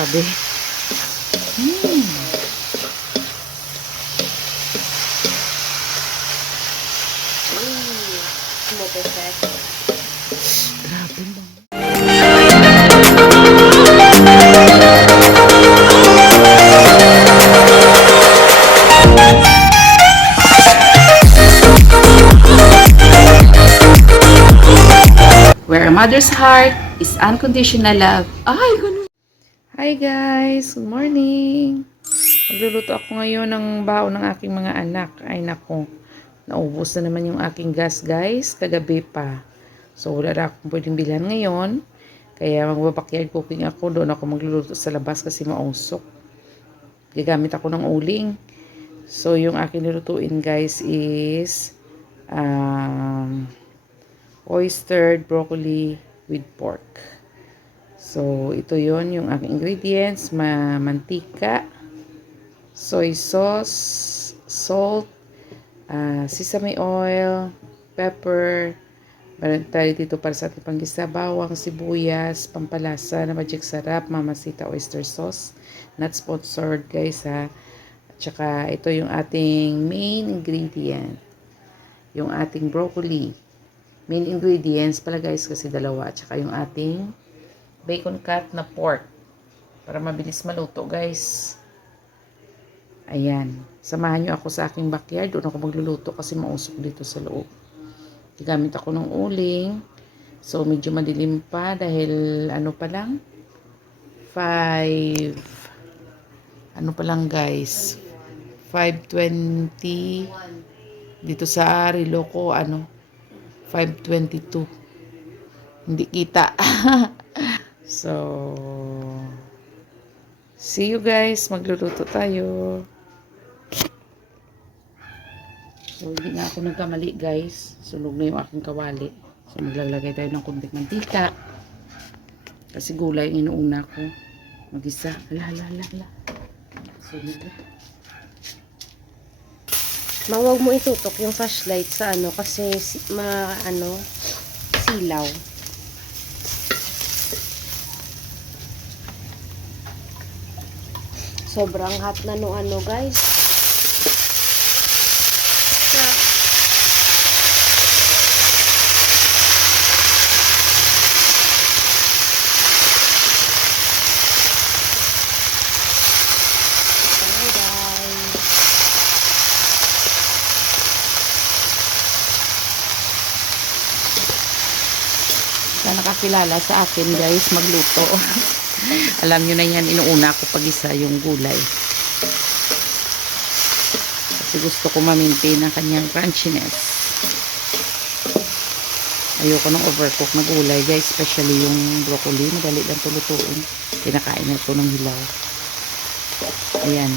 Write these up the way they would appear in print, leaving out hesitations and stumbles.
Grabe. Hmm. Smooth effect. Grabe lang. Where a mother's heart is unconditional love. Ay, ganun. Hi guys, good morning. Magluluto ako ngayon ng baon ng aking mga anak. Ay nako, naubos na naman yung aking gas guys, kagabi pa. So wala na akong pwedeng bilhan ngayon. Kaya magbabakyard cooking ako. Doon ako magluluto sa labas kasi mausok. Gagamit ako ng uling. So yung aking nilutuin guys is oyster broccoli with pork. So, ito yon yung aking ingredients. Mantika, soy sauce, salt, sesame oil, pepper. Meron tayo dito para sa ating panggisa, bawang, sibuyas, pampalasa na magic sarap, Mamacita oyster sauce. Not sponsored guys ha. At saka ito yung ating main ingredient. Yung ating broccoli. Main ingredients pala guys kasi dalawa. At saka yung ating bacon cut na pork. Para mabilis maluto guys. Ayan. Samahan nyo ako sa aking backyard. Doon ako magluluto kasi mausok dito sa loob. Gamit ako ng uling. So medyo madilim pa dahil ano pa lang. 5 ano pa lang guys. 5:20 dito sa Rilo ko 5:22. Hindi kita. So, see you guys. Magluluto tayo. So, hindi nga ako nagkamali guys. Sunog na yung aking kawali. So, maglalagay tayo ng kunting mantika. Kasi gulay yung inuuna ko. Mag-isa. Hala. Sunog na. Huwag mo itutok yung flashlight sa kasi silaw. Sobrang hot na guys. Nakakilala sa akin guys magluto. Alam nyo na yan, inuuna ko pag-isa yung gulay kasi gusto ko ma-maintain ang kanyang crunchiness. Ayoko ng overcook na gulay guys, especially yung broccoli. Madali lang tulutuin. Kinakain na ito ng hilaw. Ayan,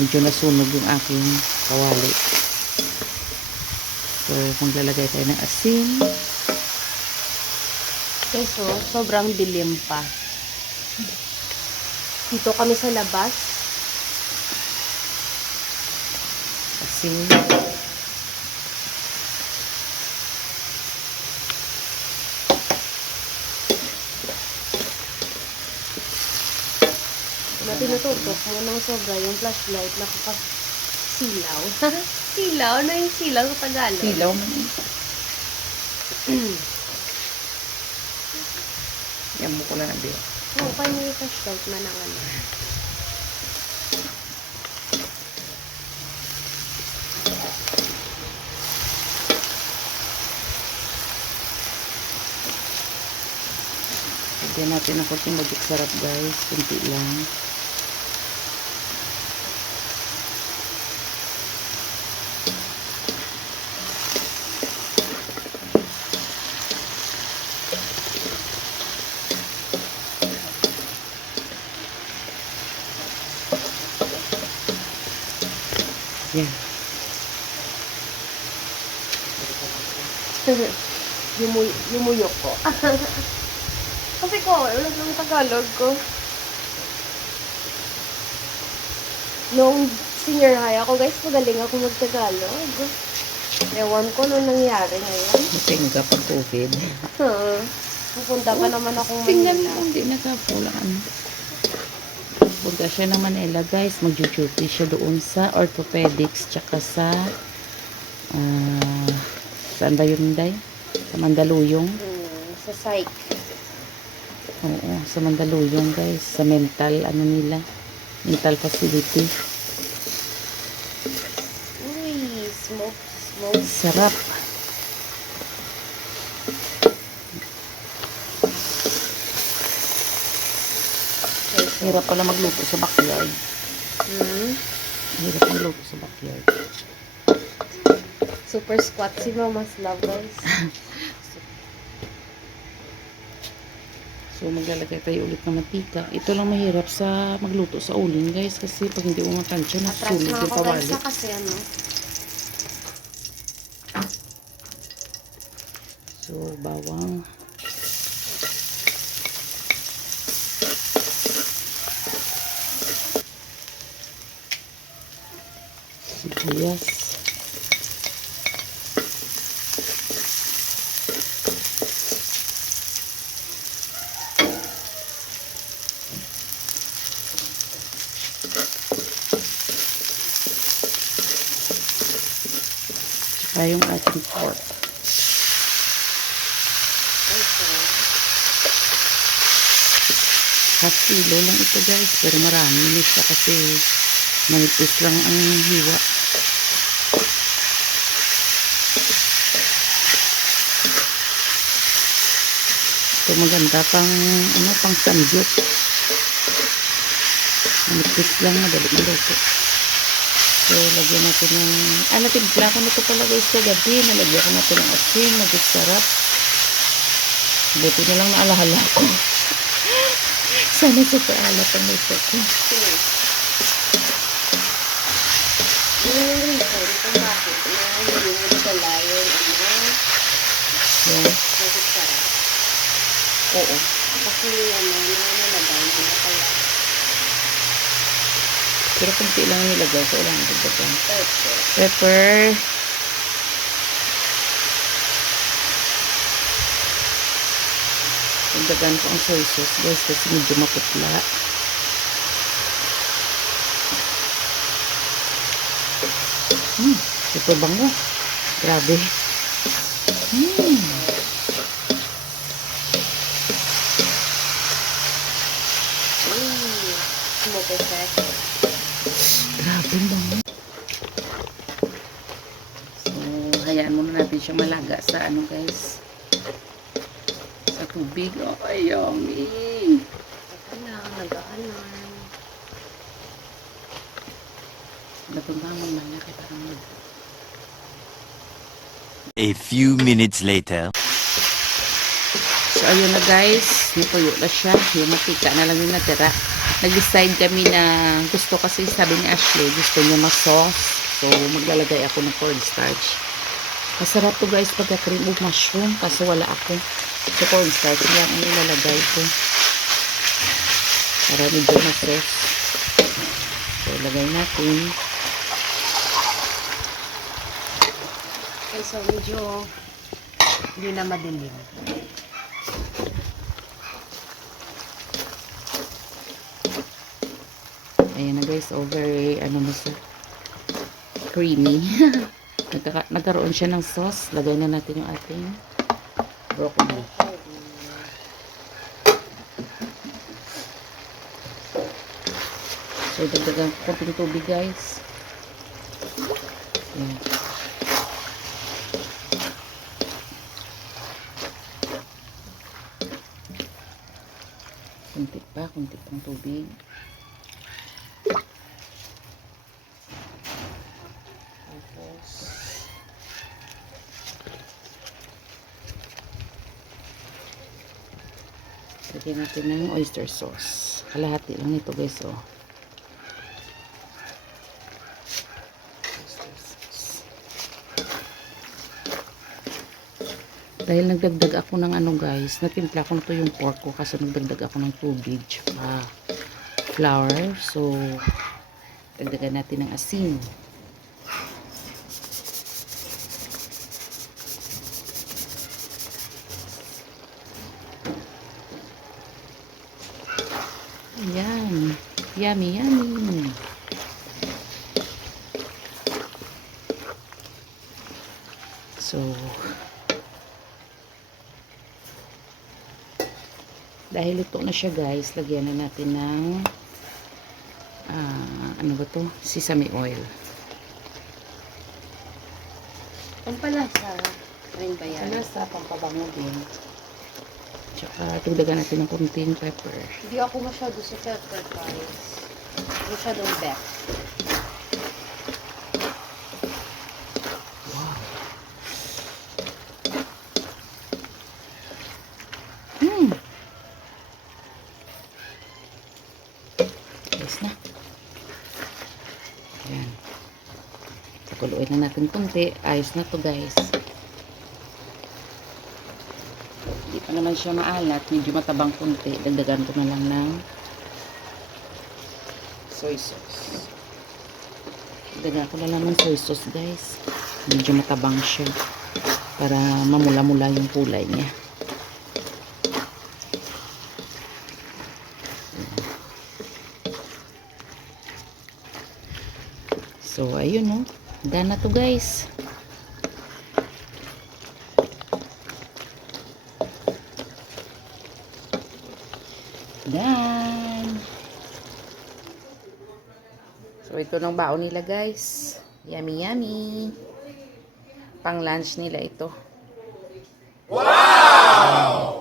medyo nasunog yung aking kawali. So maglalagay tayo ng asin. So, sobrang dilim pa. Dito kami sa labas. Asin. Tinututok mo ng sobra yung flashlight, nakakasilaw. Silaw? Ano yung silaw sa Tagalog? Silaw man eh. Yan mo ko lang na biyo. Oo, paano yung flashlight man ang Lagyan natin ang konting magic sarap guys. Kunti lang. Yan. Yumuyok ko. Kasi wala ng Tagalog ko. Nung senior high ako, guys, magaling ako mag-Tagalog. Ewan ko nung nangyari ngayon. Tingga pag COVID. Pupunta pa naman akong Tingnan Manila. mo, hindi nakapulaan. Punta siya ng Manila guys. Mag-duty siya doon sa orthopedics tsaka sa saan ba yun, Day? Sa Mandaluyong. Sa psych. Oo, sa Mandaluyong guys. Sa mental, ano nila. Mental facility. Uy, smoke. Sarap. Hirap pala magluto sa backyard. Hirap magluto sa backyard. Super squat si Mama's Love, guys. So, maglalagay tayo ulit ng mantika. Ito lang mahirap sa magluto sa uling, guys. Kasi pag hindi mo matansya, Atras nasusunog na yung ako, guys, kawali. kasi ano. So, bawang. Sibuyas. Tsaka yung ating pork. Half kilo lang ito guys, pero marami na siya kasi manipis lang ang hiwa. Ito maganda pang samgyup. Manipis lang, madali maluto. So, lagyan natin ng, natimpla ko nito pala guys kagabi. Nalagyan ko natin ng asin, mag-sarap. Buti na lang naalahala ko. Sana super alat ang luto ko. Yun yung reason kung bakit na hindi mo dala yung Yan. sarap. Oo. Kasi nalagay mo na kaya. Pero kunti lang nilagay. So, ulang dagdagan. Pepper. Pepper. Dagdagan ko ang soy sauce guys kasi medyo maputla. Super bango. Grabe. Smoke effect. Grabe bango. So, hayaan muna natin siya malaga sa ano guys. Sa tubig. Oh, yummy. Ito lang, nag-alarm. Natuntamang malaki parang mag. A few minutes later. So, ayun na guys. Natuyo na siya. Yung matika na lang yung natira. Nag-decide kami na gusto kasi sabi ni Ashley, gusto niya mas-sauce. So, maglalagay ako ng cornstarch. Masarap to guys pagka cream of mushroom. Kaso wala ako. So, cornstarch lang ang ilalagay ko. Para medyo mas-sauce. So, lagay natin. Okay, so medyo hindi na madilim. Ayan na guys, very ano na siya, creamy. Nagkaroon siya ng sauce. Lagay na natin yung ating broccoli. So, dagdagan ko konting tubig guys. Ayan. Kunti pang tubig. Lagyan natin ng oyster sauce. Kalahati lang nito guys, oh. Oyster sauce. Dahil nagdagdag ako ng ano guys, natimpla ko na to yung pork ko kasi nagdagdag ako ng tubig tsaka flour. So, dagdagan natin ng asin. Ayan. Yummy, yummy. So, dahil luto na siya guys, lagyan na natin ng ano ba to? Sesame oil. Pampalasa rin ba yan? Sa pampabango din. Tsaka tugdagan natin ng konting pepper. Hindi ako masyado sa pepper, guys. Masyadong back. Ayos na. Ayan. Pakuluin na natin konti. Ayos na to guys. Hindi pa naman siya maalat. Medyo matabang konti. Dagdagan ko na lang ng soy sauce. Dagdagan ko na lang ng soy sauce guys. Medyo matabang siya. Para mamula-mula yung kulay niya. So, ayun no. Done na to guys. Done. So, ito ng baon nila guys. Yummy, yummy. Pang lunch nila ito. Wow!